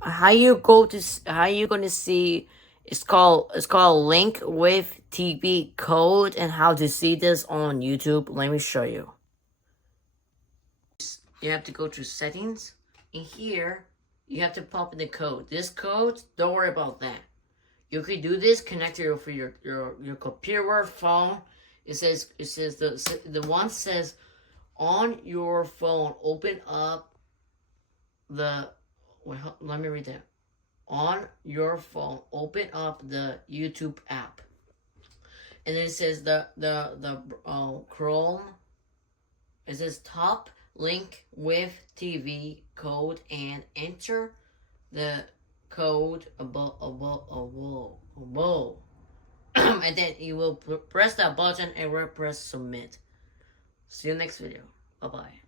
how you gonna see. It's called link with TV code, and how to see this on YouTube. Let me show you. You have to go to settings. In here, you have to pop in the code. This code, don't worry about that. You can do this, connect your computer, phone. It says the one says on your phone, open up the let me read that. On your phone, open up the YouTube app. And then it says the Chrome. It says top link with TV code and enter the code above. And then you will press that button and we'll press submit. See you next video. Bye bye.